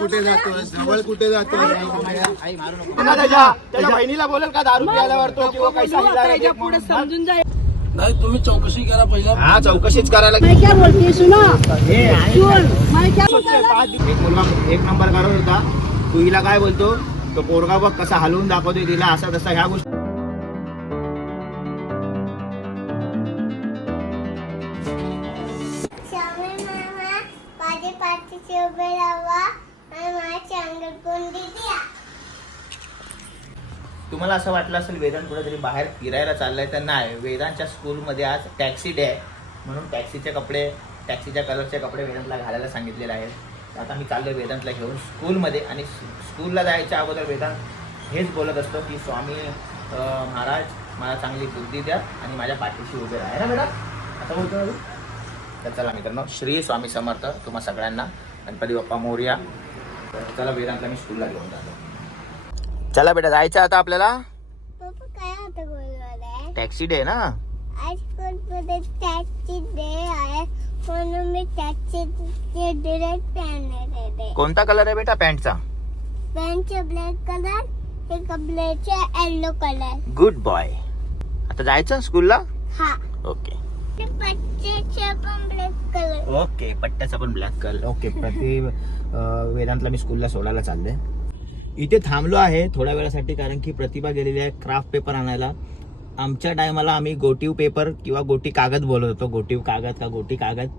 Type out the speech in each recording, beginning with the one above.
कुठे जवळ कुठे जातोय? पुन्हा त्याच्या त्याच्या बहिणीला बोलेल का? दारू प्यायल्यावर तो किंवा पैसा हिला नाही. समजून तुम्ही चौकशी करा पहिला. हा चौकशीच करायला मैं क्या बोलती है सुनो? हे आहे. सुन मैं क्या सोचतोय, पाच दिवस. एक मुलगा एक नंबर करत होता. तू हिला काय बोलतो? तो पोरगा बघ कसा हलवून दाखवतोय तिला असा तसा ह्या गोष्टी तुम्हाला असं वाटलं असेल वेदांत कुठेतरी बाहेर फिरायला चाललाय तर नाही. वेदांच्या स्कूलमध्ये आज टॅक्सी डे आहे. म्हणून टॅक्सीचे कपडे टॅक्सीच्या कलरचे कपडे वेदांतला घालायला सांगितलेले आहेत. आता मी चाललो वेदांतला घेऊन स्कूलमध्ये आणि स्कूलला जायच्या अगोदर वेदांत हेच बोलत असतो की स्वामी महाराज मला चांगली बुद्धी द्या आणि माझ्या पाठीशी उभे राहा. ना बेटा असं बोलतो ना तर चला मित्रांनो श्री स्वामी समर्थ तुम्हा सगळ्यांना गणपती बाप्पा मोर्या. तर चला वेदांतला मी स्कूलला घेऊन जातो. चला बेटा जायचं आता आपल्याला? पप्पा काय बोलणार टॅक्सी डे ना? आज स्कूलमध्ये टॅक्सी डे आहे म्हणून मी होते कोणता कलर आहे बेटा पॅन्टचा? पॅन्टचे ब्लॅक कलर कपड्याचे येलो कलर गुड बॉय आता जायचं स्कूलला हा. ओके ते पट्ट्याचे पण ब्लॅक कलर ओके पट्ट्याचा पण ब्लॅक कलर ओके प्रति वेदांतला मी स्कूलला सोडायला चालले इथे थांबलो आहे थोड्या वेळासाठी कारण की प्रतिभा गेलेली आहे क्राफ्ट पेपर आणायला. आमच्या टायमाला आम्ही गोटीव पेपर किंवा गोटी कागद बोलत होतो. गोटीव कागद का गोटी कागद.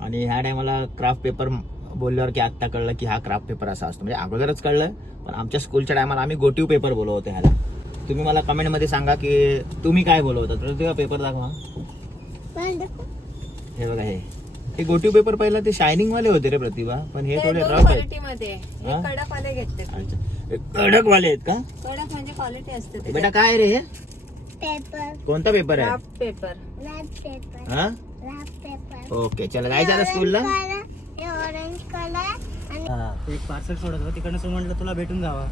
आणि ह्या टायमाला क्राफ्ट पेपर बोलल्यावर की आत्ता कळलं की हा क्राफ्ट पेपर असा असतो. म्हणजे अगोदरच कळलं पण आमच्या स्कूलच्या टायमाला आम्ही गोटीव पेपर बोलत होतो ह्याला. तुम्ही मला कमेंटमध्ये सांगा की तुम्ही काय बोलवतात प्रतिभा पेपर दाखवा. हे बघा हे. हे गोटीव पेपर पहिला ते शायनिंग वाले होते रे प्रतिभा पण हे थोडे रफ आहेत. क्वालिटी मध्ये. हे हा? कडक वाले घेते अच्छा. हे कडक वाले आहेत का? कडक म्हणजे क्वालिटी असते बेटा काय रे हे? पेपर कोणता पेपर आहे? क्राफ्ट पेपर हा? पेपर ओके चला जायचं आता स्कूलला हे ऑरेंज कलर आणि एक पार्सल सोडत होतं तिकडनं तू म्हटलं तुला भेटून जावा.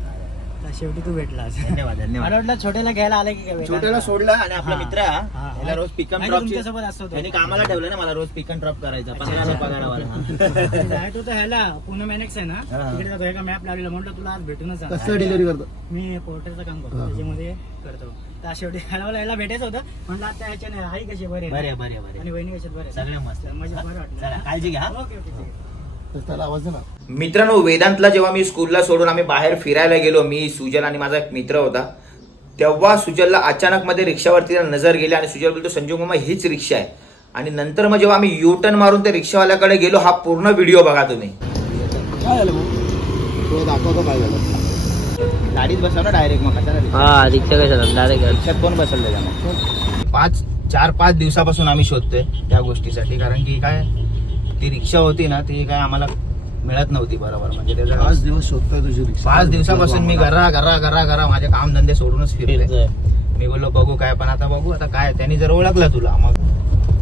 शेवटी तू भेटलास. धन्यवाद मला धन्यवाद वाटलं छोट्याला घ्यायला आले की काय वेदांत? छोट्याला सोडला आणि आपला हा. मित्र हा, हा. याला रोज पिक अँड नाही, ड्रॉप तुमच्यासोबत असतो तो. त्यांनी कामाला ठेवलं ना मला रोज पिक अँड ड्रॉप करायचा. पंधराशे पगारावाला. जायचं होतं ह्याला पुणे मॅनेक्स आहे ना हा. तिकडे जातो एका मॅप लागलेला म्हटलं तुला आज भेटूनच जाणार. कसं डिलिव्हरी करतो? मी पोर्टरचं काम करतो त्याच्यामध्ये करतो. तर शेवटी ह्याला मला याला भेटायचं होतं. म्हटलं आता ह्याच्या नाही आई कशी? बरे बरे बरे बरे. आणि बहिणी कशी बरे सगळे मस्त. म्हणजे बरं वाटलं. चला काळजी घ्या ओके ओके ठीक आहे. तर त्याला आवाज दे ना. मित्रांनो वेदांतला जेव्हा मी स्कूलला सोडून आम्ही बाहेर फिरायला गेलो मी सुजल आणि माझा एक मित्र होता. तेव्हा सुजलला अचानक मध्ये रिक्षावरती नजर गेली आणि सुजल बोलतो संजू मामा हीच रिक्षा आहे. आणि नंतर मग जेव्हा आम्ही यू टर्न मारून त्या रिक्षावाल्याकडे गेलो हा पूर्ण व्हिडिओ बघा तुम्ही. काय झालं भाऊ तुला दाखवतो काय झालं. गाडीत बसव ना डायरेक्ट मग कशाला हा रिक्षा कशाला? डायरेक्ट रिक्षात कोण बसल त्याच्यामध्ये पाच चार पाच दिवसापासून आम्ही शोधतोय त्या गोष्टीसाठी कारण की काय? ती रिक्षा होती ना ती काय आम्हाला मिळत नव्हती बरोबर. म्हणजे त्याचा पाच दिवस शोधतोय तुझी रिक्षा. पाच दिवसापासून मी घरा घरा घरा घरा माझे काम धंदे सोडूनच फिरले. मी बोललो बघू काय पण आता बघू आता काय? त्यांनी जर ओळखलं तुला. मग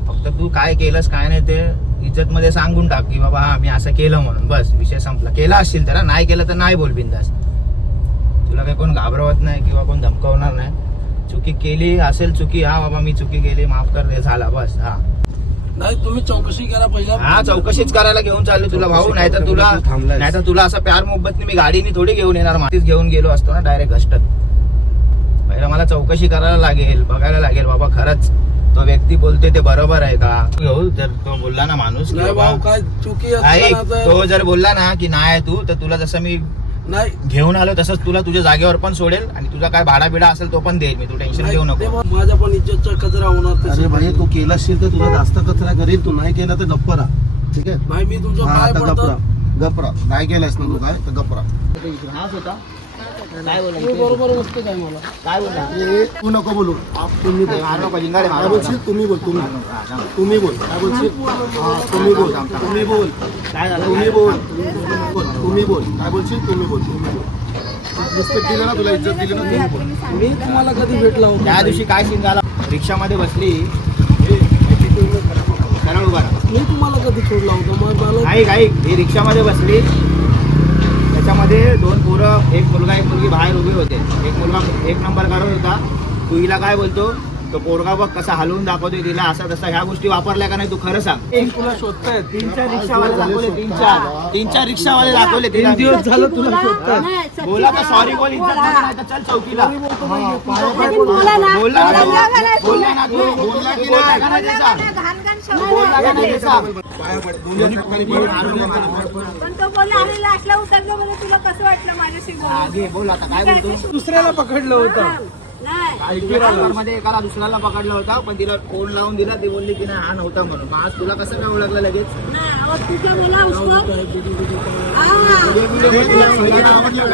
फक्त तू काय केलंस काय नाही ते इज्जत मध्ये सांगून टाक की बाबा हा मी असं केलं म्हणून. बस विषय संपला. केला असशील तर नाही केलं तर नाही बोल बिंदास. तुला काही कोण घाबरवत नाही किंवा कोण धमकवणार नाही. चुकी केली असेल चुकी हा बाबा मी चुकी केली माफ कर दे झाला बस हा. नाही तुम्ही चौकशी करा पहिला. हा चौकशीच करायला घेऊन चालले तुला भाऊ नाही तर तुला. नाही तर तुला असं प्यार मोहब्बतने मी गाडीने थोडी घेऊन येणार मातीच घेऊन गेलो असतो ना डायरेक्ट घष्टत पहिला मला चौकशी करायला लागेल बघायला लागेल बाबा खरंच तो व्यक्ती बोलते ते बरोबर आहे का? घेऊ जर तो बोलला ना माणूस काय चुकी तो जर बोलला ना की नाही तू तर तुला जसं मी नाही. घेऊन आलो तसंच तुला तुझ्या जागेवर पण सोडेल आणि तुझा काय भाडा बिडा असेल तो पण देईल मी तू टेन्शन घेऊ नको. माझ्या पण इज्जतचा कचरा होणार अरे. भाई तू केला असशील तर तुला जास्त कचरा करील तू नाही केला तर गप्प राहा. ठीक आहे? नाही मी आता पडतो गप्परा गप्परा नाही केलास ना तू काय? तर गप्परा हाच होता. काय तू बोला काय नको बोलू. आप तुम्ही काय बोलशील. तुम्ही बोल तुम्ही. तुम्ही बोल. काय बोलशील? तुम्ही बोल. तुम्ही बोल. काय झालं? तुम्ही बोल. बोल तुम्ही बोल. काय बोलशील? तुम्ही बोल तुम्ही बोल. रिस्पेक्ट दिलं ना तुला इज्जत दिली ना तुम्ही बोल. मी तुम्हाला कधी भेटला त्या दिवशी काय सीन झाला? रिक्षामध्ये बसली. सरळ उभा राहा. मी तुम्हाला कधी सोडला होता मग मला ऐक ऐक. ही रिक्षामध्ये बसली. त्याच्यामध्ये दोन पोरं एक मुलगा एक मुलगी बाहेर उभे होते. एक मुलगा एक नंबर करत होता. तू हिला काय बोलतो? तो पोरगा बघ कसा हलवून दाखवतोय तिला असा तसा ह्या गोष्टी वापरल्या का नाही तू खरं सांग. तुला तीन चार रिक्षावाले दाखवले तीन चार. तीन चार रिक्षावाले दाखवले तीन दिवस झालं तुला बोला सॉरी. बोल इज्जत नको नाही तर चल चौकीला. लेकिन बोला ना. बोलला ना? बोलला ना तू. बोलला की नाही? का नाही? ते सांग. घाण घाण तू शब्द. बोलला का नाही? ते सांग. पण तो बोलला अरे लास्टला उतरलं म्हणजे तुला कसं वाटलं माझ्याशी बोलून? आधी बोल आता काय बोलतो? दुसऱ्याला पकडलं होतं. मध्ये एकाला दुसऱ्याला पकडला होता पण तिला फोन लावून दिला ती बोलली की नाही हा नव्हता म्हणून. मग आज तुला कसं काय ओळखलं लगेच?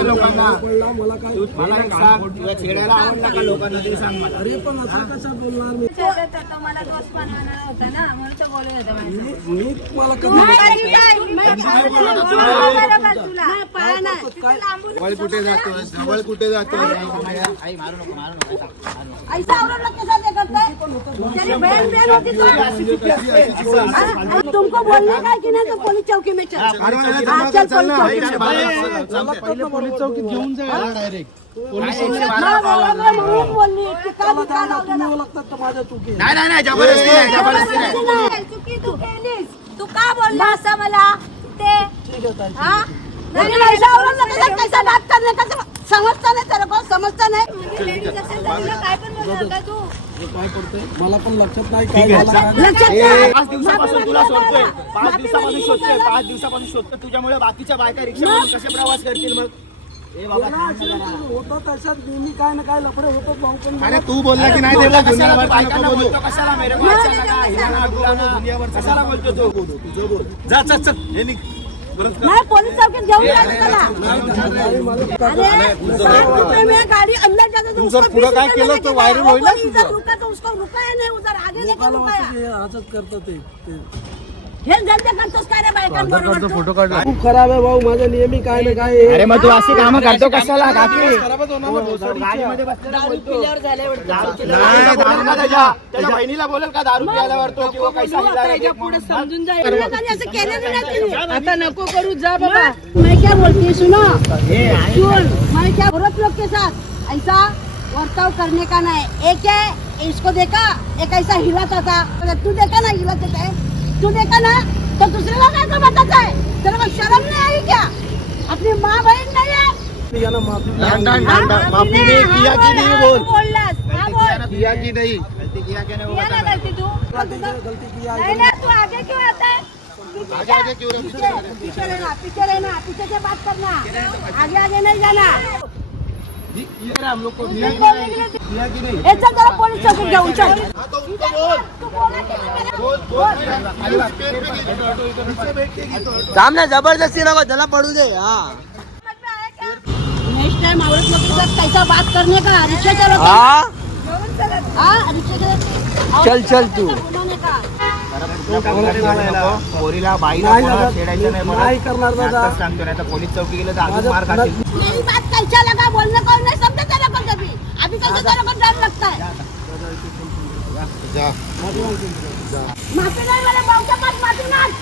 लोकांना? पडला मला काय तू मला एक सांग. तुला छेडायला आवडलं का लोकांना? ते सांग मला. अरे पण असं कसं बोलणार मला दोस्त बनवणार होता ना म्हणून तो बोलत होता माझ्यासोबत. मी कधी. बरोबर तुला. जवळ कुठे जातो जवळ कुठे जातो आई मारू नको मारू नको ऐसा औरत लोग के साथ ये करता है तेरी बहन बहन होती तो हाँ, तुमको बोलने का है कि नहीं? तो पुलिस चौकी में चल हाँ, चल पुलिस चौकी में घेऊन जायला डायरेक्ट नाही नाही नाही जबरदस्ती नाही जबरदस्ती नाही. नाही, चुकी तू केलीस. तू का बोलला असं मला? ते हा? नहीं नहीं म्हणजे असेल तर तुला काय पण बोलणार का तू? हे काय पडतंय मला पण लक्षात नाही काय झालं. लक्षात ठेव. पाच दिवसापासून तुला शोधतोय. पाच दिवसापासून मागितली शोधतोय. त्याला. पाच दिवसापासून शोधतोय. तुझ्यामुळे बाकीच्या बायका रिक्षा कसे प्रवास करतील मग. होतं त्याच्यात नेहमी काय ना काय लफडे होतात भाऊ पण अरे तू बोलला की नाही बोलला देवा कशाला नको बोलू. बोलतो कशाला मेरे को अच्छा लगा, हिला गुलाला, कशाला बोलतो तू? तुझं बोल. जा चल चल हे निघ. परत कर. मैं पुलिस चौकी घेऊन जायचं त्याला अरे साठ रुपए में गाड़ी अंदर जाते तो तू उसको जर पुढं 20 काय केलं तर। व्हायरल होईल ना वो इधर तुझं. रुका तो उसको रुकाया नहीं उधर आगे लेकर लोकांना रुकाया वाटतं की हे असंच करतात ते ते. हे धंदे करतोस काय रे बायकांबरोबर तू? खूप खराब आहे भाऊ माझं नेहमी काय ना काय हे- अरे मग तू अशी कामं करतो कशाला काकी. नाही, दारू त्याच्या. बहिणीला बोलेल का दारू किंवा हिला रे देख म्हणून. लोकांनी असं केलं नाही. आता नको करू जा बाबा. मैं क्या बोलती हूँ सुनो. सुन मैं क्या औरत लोग के साथ ऐसा वर्ताव करने का नहीं? एक है इसको देखा एक ऐसा हिलाता था तू देखा ना हिलाते थे तू देखा ना तो दूसरे लोग ऐसा बताता है तेरे को शर्म नहीं आई क्या? अपनी माँ बहन नहीं है माफी किया की बोल किया की गलती किया क्या गलती तू? गलती किया तू आगे क्यों आता है? आगे आगे क्यों? पीछे. पीछे रहना पीछे रहना पीछे से बात करना। आगे आगे नहीं जाना। जरा पोलीस घेऊन चल सामने जबरदस्ती नको त्याला पडू दे हा. नेक्स्ट टाइम बात करने का? चलो हाँ? चलो चल, चल तू. पोरीला बाईला नाही करणार सांगतो नाही तर पोलीस चौकी गेलं तर माझं- मार खातील मेरी बात कैसा लगा बोलने को नहीं समझे तेरे को कभी है माफी नहीं माफी मांग.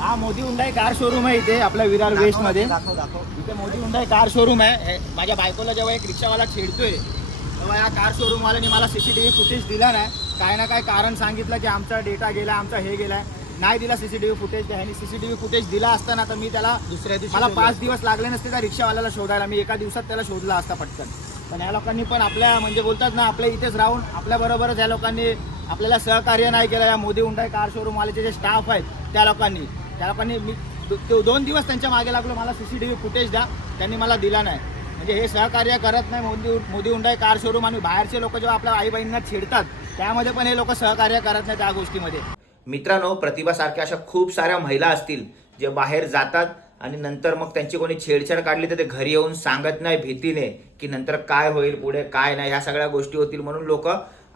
हा मोदी हुंडाई कार शोरूम आहे इथे आपल्या विरार वेस्टमध्ये इथे मोदी हुंडाई कार शोरूम आहे. हे माझ्या बायकोला जेव्हा एक रिक्षावाला छेडतोय तेव्हा या कार शोरूम वाल्याने मला सीसीटीव्ही फुटेज दिला नाही. काय ना काय कारण सांगितलं की आमचा डेटा गेला आमचा हे गेलाय. नाही दिला सीसीटीव्ही फुटेज ह्याने सीसीटीव्ही फुटेज दिला असताना तर मी त्याला दुसऱ्या दिवशी मला पाच दिवस लागले नसते त्या रिक्षावाल्याला शोधायला. मी एका दिवसात त्याला शोधला असता पटकन. पण या लोकांनी पण आपल्या म्हणजे बोलतात ना आपल्या इथेच राहून आपल्या बरोबरच या लोकांनी आपल्याला सहकार्य नाही केलं. या मोदी हुंडाई कार शोरूम वाल्याचे जे स्टाफ आहेत त्या लोकांनी त्या लोकांनी मी दोन दिवस त्यांच्या मागे लागलो. मला सीसीटीव्ही फुटेज द्या. त्यांनी मला दिला नाही. म्हणजे हे सहकार्य करत नाही Modi Modi Hyundai car showroom आणि बाहेरचे लोक जेव्हा आपल्या आई बहिणींना छेडतात त्यामध्ये पण हे लोक सहकार्य करत नाही त्या गोष्टीमध्ये. मित्रांनो प्रतिभासारख्या अशा खूप साऱ्या महिला असतील जे बाहेर जातात आणि नंतर मग त्यांची कोणी छेडछाड काढली तर ते घरी येऊन सांगत नाही भीतीने की नंतर काय होईल पुढे काय नाही ह्या सगळ्या गोष्टी होतील म्हणून लोक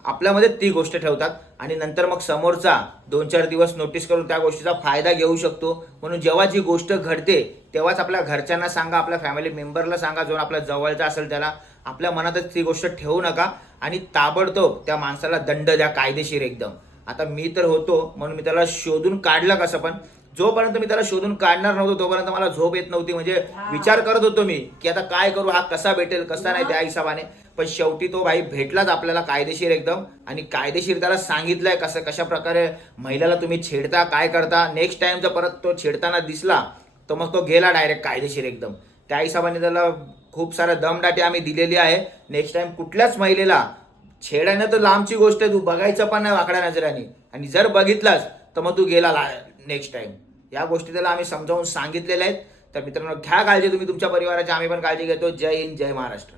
आपल्यामध्ये ती गोष्ट ठेवतात आणि नंतर मग समोरचा दोन चार दिवस नोटीस करून त्या गोष्टीचा फायदा घेऊ शकतो. म्हणून जेव्हा जी गोष्ट घडते तेव्हाच आपल्या घरच्यांना सांगा आपल्या फॅमिली मेंबरला सांगा जो आपल्या जवळचा असेल त्याला. आपल्या मनातच ती गोष्ट ठेवू नका आणि ताबडतोब त्या माणसाला दंड द्या कायदेशीर एकदम. आता मी तर होतो म्हणून मी त्याला शोधून काढलं कसं पण. जोपर्यंत मी त्याला शोधून काढणार नव्हतो तोपर्यंत मला झोप येत नव्हती. म्हणजे विचार करत होतो मी की आता काय करू हा कसा भेटेल कसा नाही त्या हिशोबाने. पण शेवटी तो भाई भेटलाच आपल्याला कायदेशीर एकदम. आणि कायदेशीर त्याला सांगितलंय कसं कशा प्रकारे महिलाला तुम्ही छेडता काय करता. नेक्स्ट टाइम जर परत तो छेडताना दिसला तर मग तो गेला डायरेक्ट कायदेशीर एकदम. त्या हिशोबाने त्याला खूप साऱ्या दमदाटी आम्ही दिलेली आहे. नेक्स्ट टाइम कुठल्याच महिलेला छेड्याने तर लांबची गोष्ट आहे तू बघायचं पण नाही वाकड्या नजराने. आणि जर बघितलास तर मग तू गेला नेक्स्ट टाईम या गोष्टी त्याला आम्ही समजावून सांगितलेल्या आहेत. तर मित्रांनो घ्या काळजी तुम्ही तुमच्या परिवाराची आम्ही पण काळजी घेतो. जय हिंद जय महाराष्ट्र.